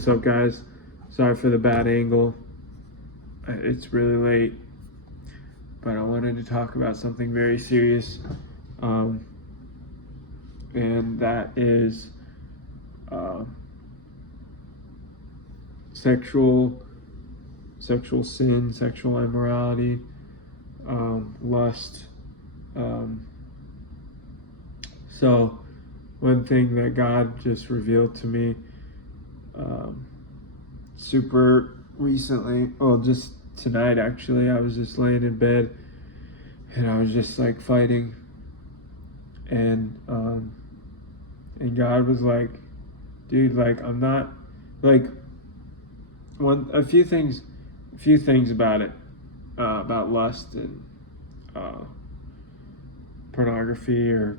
What's up, guys? Sorry for the bad angle. It's really late, but I wanted to talk about something very serious, and that is uh, sexual sin, sexual immorality, lust. So, one thing that God just revealed to me super recently, just tonight actually, I was just laying in bed and I was just like fighting, and God was like, dude, like I'm not like a few things about it, about lust and pornography or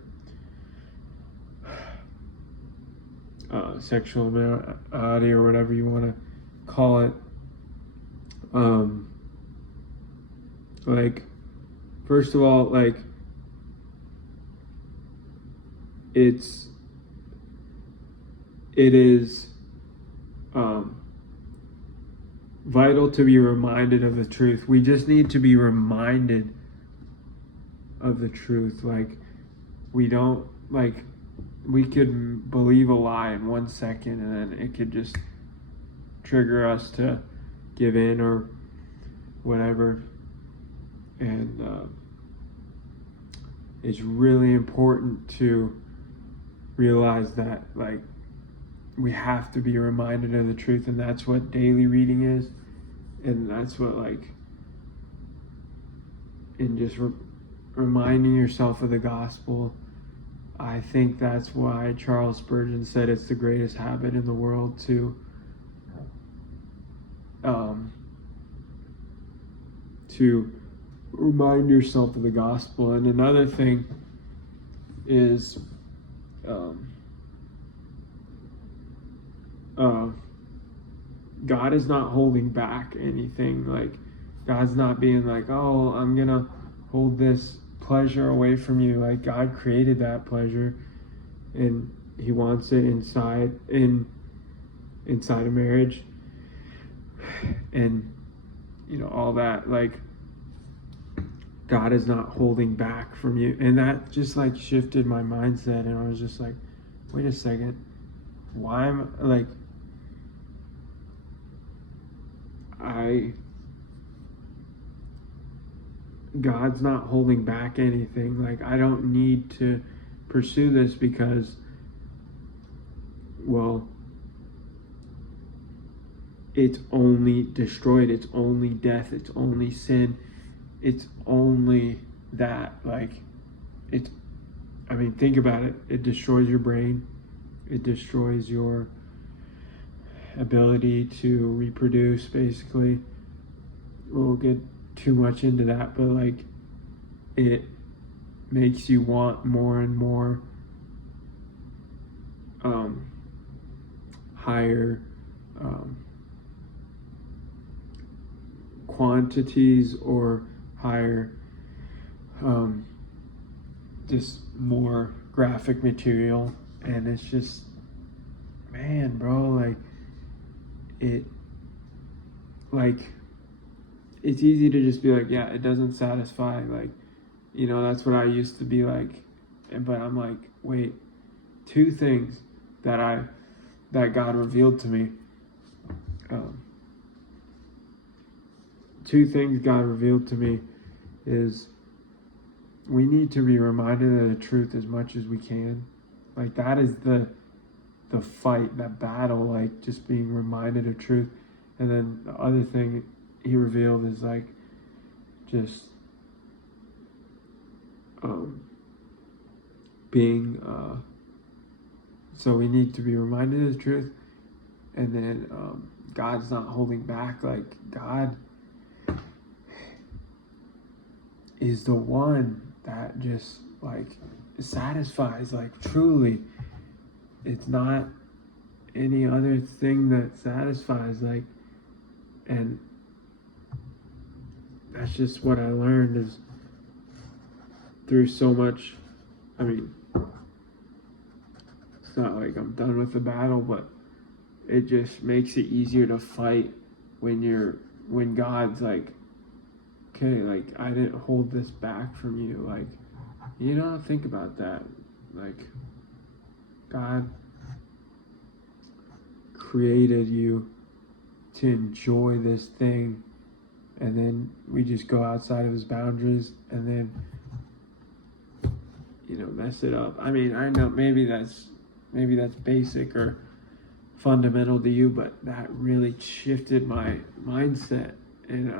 sexual immorality or whatever you want to call it. Like, first of all, like it is vital to be reminded of the truth. We just need to be reminded of the truth. Like, we could believe a lie in 1 second and then it could just trigger us to give in or whatever. And it's really important to realize that, like, we have to be reminded of the truth, and that's what daily reading is, and that's what, like, in just reminding yourself of the gospel. I think that's why Charles Spurgeon said it's the greatest habit in the world to remind yourself of the gospel. And another thing is God is not holding back anything. Like, God's not being like, oh, I'm gonna hold this pleasure away from you. Like, God created that pleasure and he wants it inside a marriage, and all that. Like, God is not holding back from you. And that just like shifted my mindset, and I was just like, wait a second, why am I like, God's not holding back anything. Like, I don't need to pursue this because, well, it's only destroyed, it's only death, it's only sin, it's only that. Like, think about it. It destroys your brain, it destroys your ability to reproduce, basically. We'll get too much into that, but like, it makes you want more and more higher quantities or higher just more graphic material. And it's just, man, bro, like it's easy to just be like, yeah, it doesn't satisfy. Like, that's what I used to be like. But I'm like, wait, two things that God revealed to me. Two things God revealed to me is we need to be reminded of the truth as much as we can. Like, that is the fight, that battle, like just being reminded of truth. And then the other thing he revealed is like just being so we need to be reminded of the truth, and then God's not holding back. Like, God is the one that just like satisfies. Like, truly, it's not any other thing that satisfies. Like, and that's just what I learned is through so much. It's not like I'm done with the battle, but it just makes it easier to fight when God's like, okay, like I didn't hold this back from you. Like, think about that. Like, God created you to enjoy this thing, and then we just go outside of his boundaries and then mess it up. I mean, I know maybe that's basic or fundamental to you, but that really shifted my mindset. And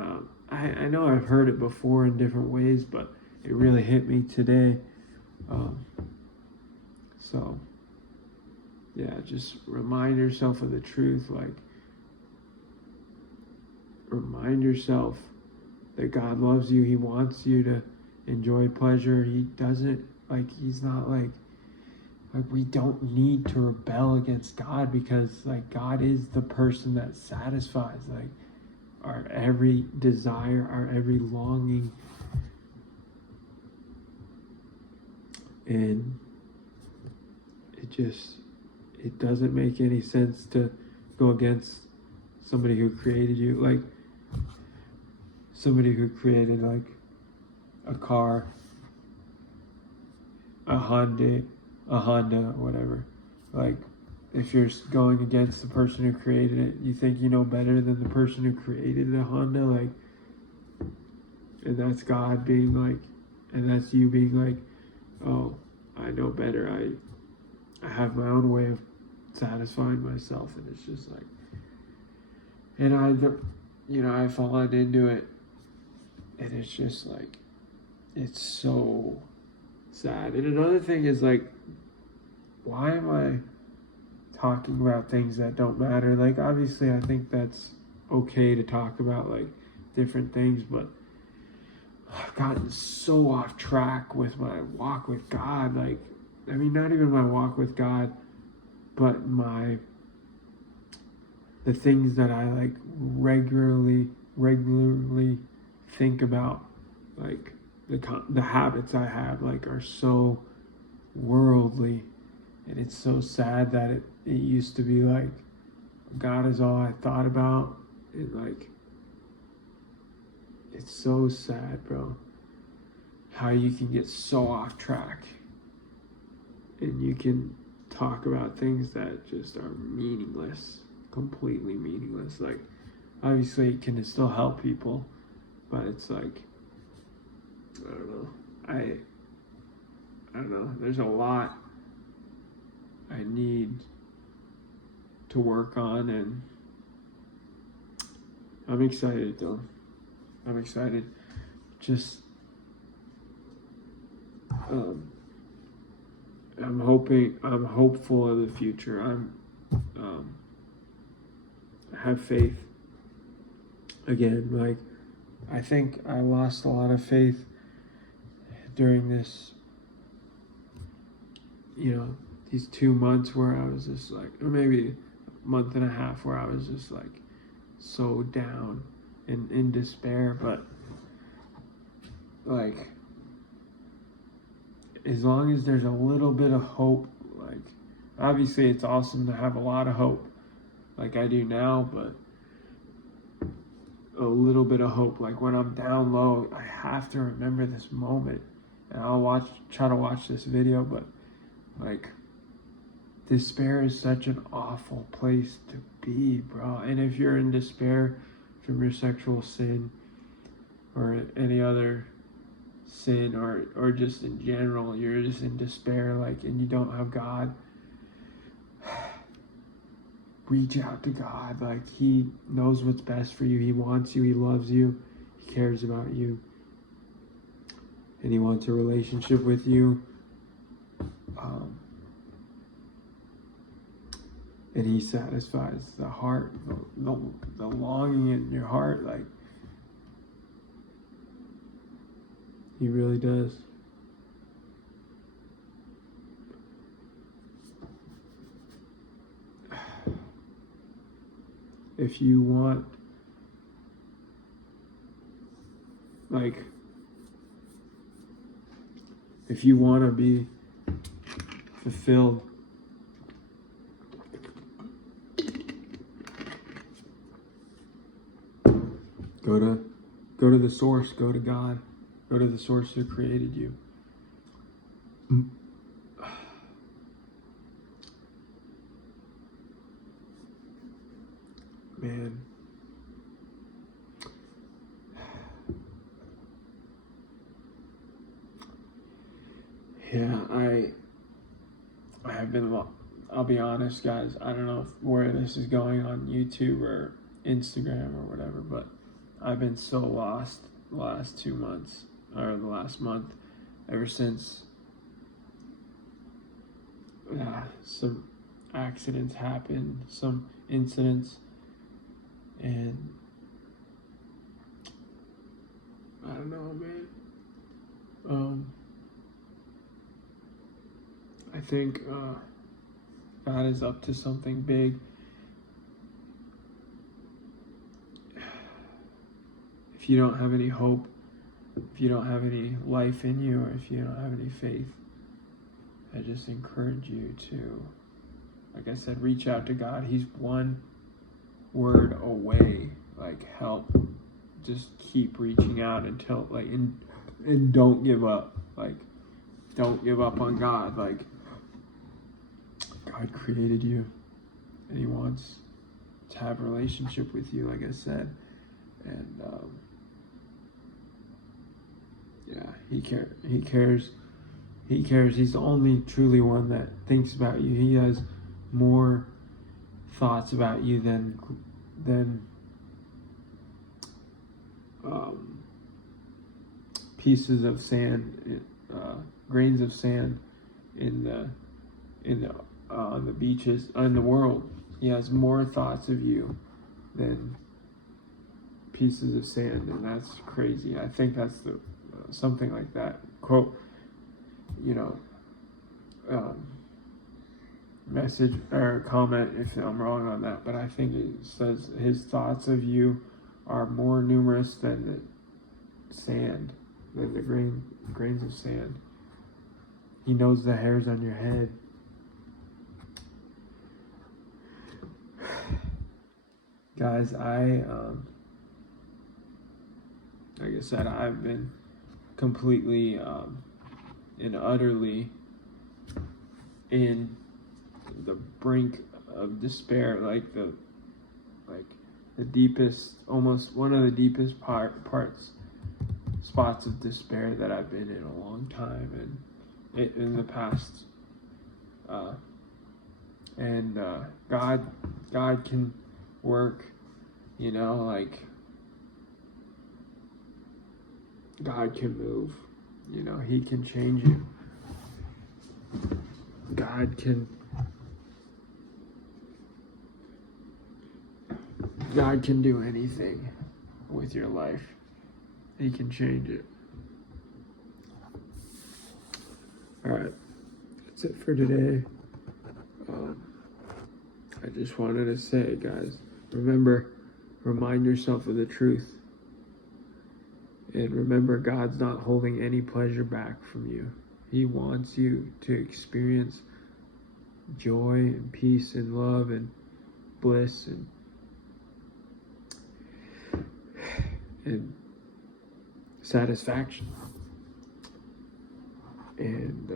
I know I've heard it before in different ways, but it really hit me today. So yeah, just remind yourself of the truth. Like, remind yourself that God loves you. He wants you to enjoy pleasure. He doesn't, like, he's not like we don't need to rebel against God, because like God is the person that satisfies like our every desire, our every longing. And it doesn't make any sense to go against somebody who created you, like somebody who created like a car, a Honda, whatever. Like, if you're going against the person who created it, you think you know better than the person who created the Honda, like, and that's God being like, and that's you being like, oh, I know better. I have my own way of satisfying myself, and it's just like, and I've fallen into it, and it's just like, it's so sad. And another thing is like, why am I talking about things that don't matter? Like, obviously I think that's okay to talk about like different things, but I've gotten so off track with my walk with God. Like, I mean, not even my walk with God, but the things that I like regularly think about, like the habits I have, like, are so worldly. And it's so sad that it used to be like God is all I thought about. And like, it's so sad, bro, how you can get so off track and you can talk about things that just are meaningless, completely meaningless. Like, obviously it can still help people, but it's like, I don't know. I don't know. There's a lot I need to work on, and I'm excited though. I'm excited. Just I'm hopeful of the future. I have faith again. Like, I think I lost a lot of faith during this, these 2 months where I was just like, or maybe a month and a half where I was just like so down and in despair. But like, as long as there's a little bit of hope, like, obviously it's awesome to have a lot of hope like I do now, but a little bit of hope, like when I'm down low, I have to remember this moment. And I'll try to watch this video, but like, despair is such an awful place to be, bro. And if you're in despair from your sexual sin or any other sin, or just in general, you're just in despair, like, and you don't have God, reach out to God. Like, he knows what's best for you. He wants you. He loves you. He cares about you. And he wants a relationship with you. And he satisfies the heart, the longing in your heart. Like, he really does. If you want, like, if you want to be fulfilled, Go to the source. Go to God. Go to the source who created you. Man. Yeah, I have been, I'll be honest, guys, I don't know where this is going on YouTube or Instagram or whatever, but I've been so lost the last 2 months, or the last month, ever since some accidents happened, some incidents, and I don't know, man. I think God is up to something big. If you don't have any hope, if you don't have any life in you, or if you don't have any faith, I just encourage you to, like I said, reach out to God. He's one word away. Like, help. Just keep reaching out until, like, and don't give up. Like, don't give up on God. Like, God created you, and He wants to have a relationship with you, like I said. And He cares. He cares. He's the only truly one that thinks about you. He has more thoughts about you than pieces of sand, grains of sand on the beaches in the world. He has more thoughts of you than pieces of sand, and that's crazy. I think that's the something like that quote, message or comment if I'm wrong on that, but I think it says His thoughts of you are more numerous than the sand, than the grains of sand. He knows the hairs on your head. Guys, like I said, I've been completely and utterly in the brink of despair, like the deepest, almost one of the deepest spots of despair that I've been in a long time, and in the past. God can work, like God can move, He can change you. God can do anything with your life. He can change it. All right, that's it for today. I just wanted to say, guys, remind yourself of the truth. And remember, God's not holding any pleasure back from you. He wants you to experience joy and peace and love and bliss and satisfaction. And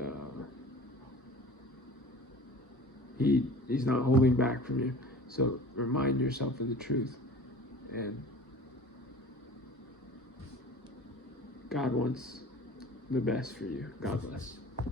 He's not holding back from you. So remind yourself of the truth. And God wants the best for you. God bless.